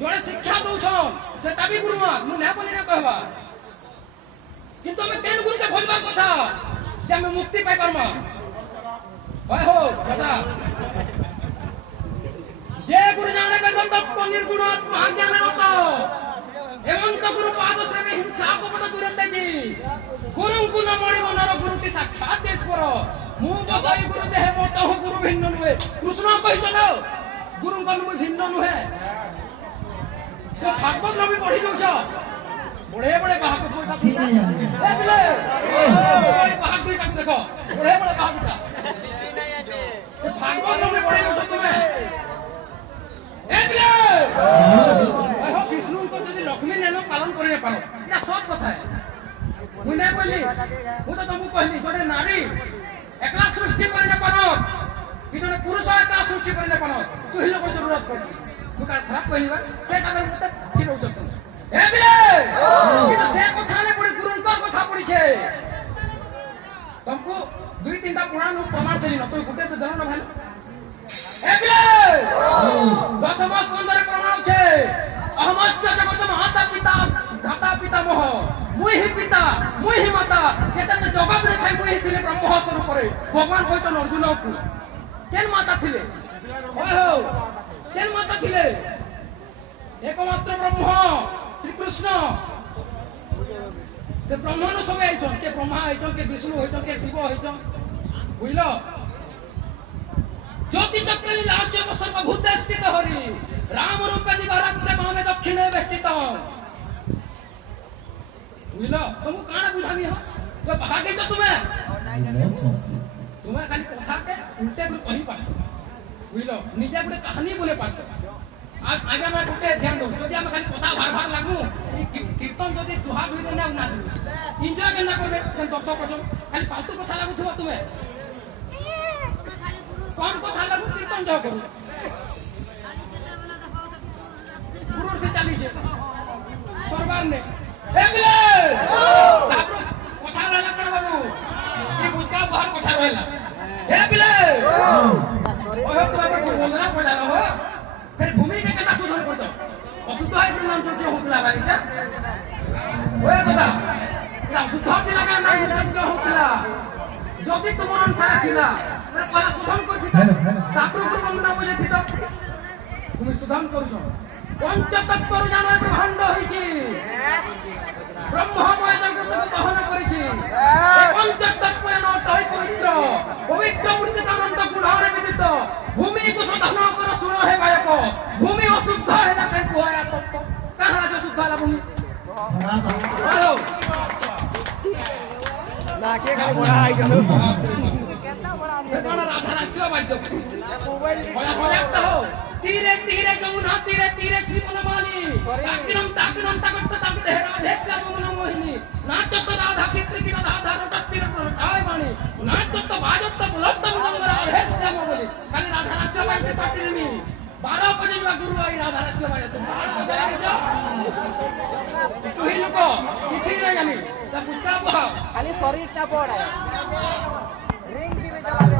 জনে শিক্ষা দৌছন সেটা বি গুরুমা মু না বলি না কহবা কিন্তু আমি কেন গুরুকে ভুলবার কথা যে আমি মুক্তি পাই পারমা হয় হো দাদা যে গুরু জানে বেদন্ত নির্গুণ মহাজ্ঞানের রত এমন্ত গুরু পাদ সেবে হিংসা কপট দূরে তেজি গুরুଙ୍କୁ ন মଣିব নর গুরুটি সাক্ষাৎ দেশ পর মু বসাই গুরু দেহে মত গুরু ভিন্ন নুহে কৃষ্ণ কহিছন গুরুଙ୍କ নু ভিন্ন নুহে তো ভাগবত নবী পঢ়ি যাউছ বড়ে বড়ে বাহাক দুইটা এ বিলে ওই বাহাক দুইটা দেখো বড়ে বড়ে বাহাকটা ভাগবত নবী পঢ়ি যাউছ তুমি এ বিলে ওই হো কৃষ্ণଙ୍କୁ যদি লক্ষ্মী নেন পালন করি না পারো এটা সৎ কথা মুই না কইলি মু তো তুমি কইলি জনে নারী একলা সৃষ্টি করি না পারো কি জনে পুরুষ একলা সৃষ্টি করি না পারো তুই লোক জরুরত পড়ছি মু কাল খারাপ কইলিবা সেটা আমি মতে কি রউছ তুমি এ বিলে কিন্তু সে কথা নে পড়ি গুরুଙ୍କର কথা পড়িছে तुमको दुई तीनटा पुराण प्रमाण देली न तुम गुटे तो देलो न भाई ए बिले 10 मास अंदर प्रमाण छे अहमस्य जगत माता पिता धाता पिता मोह मुई ही पिता मुई ही माता केते जगत रे थाई मुई ही थिले ब्रह्म स्वरूप रे भगवान कहतन अर्जुन को केन माता थिले ओय हो केन माता थिले एकमात्र ब्रह्म श्री कृष्ण ते ब्रह्मांड सब आइछन के ब्रह्मा आइछन के विष्णु आइछन के शिव आइछन बुझलो ज्योति चक्र लीलाश्च सर्वभूत स्थित हरि राम रूप दिवारक प्रेम में दक्षिणे वेष्टित बुझलो तुम काना बुझामी हो तो भागे तो तुम्हें खाली कथा के उल्टे गुरु कहि पा बुझलो निजे गुटे कहानी बोले पाछ आज आगे में गुटे ध्यान दो जदी हम खाली कथा भार भार लागू कीर्तन जदी जुहा गुली ने ना एन्जॉय करना करबे सेन दर्शक अछन खाली फालतू कथा लागु थबो तुम्हें कौन कथा लागु कीर्तन जाओ करू गुरु से चाली से सरकार ने ए बिले तापर कथा रहला कण बाबू ई बुझका बाहर कथा रहला ए बिले ओहो तुम्हारे बोलना पड़ा हो फिर भूमि के कथा सुधर पड़तो अशुद्ध है गुरु नाम जो होतला बारीटा ओए दादा शुद्ध थिला का नाम जो होतला जदि तुमर अनुसार थिला मैं परा सुधम करथि त तापर गुरु वंदना बोले थि त तुम सुधम करछो पंच तत्व जानो ब्रह्मांड होइछि ब्रह्ममय जगत दहन करिछि ए पंच तत्व न तय पवित्र पवित्र मूर्ति अनंत गुणरे विदित भूमि को शोधन कर सुनो हे बायक भूमि अशुद्ध हैला कहि कोया तत्व कहां जो शुद्ध हैला भूमि हेलो ना के खाली बड़ा आई गलो केतना बड़ा आनी केतना राधा रास्यो बाजो मोबाइल बड़ा बड़ा तो हो तीरे तीरे जमुना तीरे तीरे श्री वनमाली ताकिनम ताकिनम ताकत ताक दे राधे श्याम मन मोहिनी नाच तो राधा चित्र की राधा रट तीर आय वाणी नाच तो बाजत तो बुलतम गंग राधे श्याम बोली खाली राधा रास्यो बाजते पाटी रे 12 बजे जो गुरु आई राधा रास्यो बाजते तुम 12 बजे जाओ तू ही लोग किछि नहीं जानी ता पुष्का खाली शरीर ता पड़ा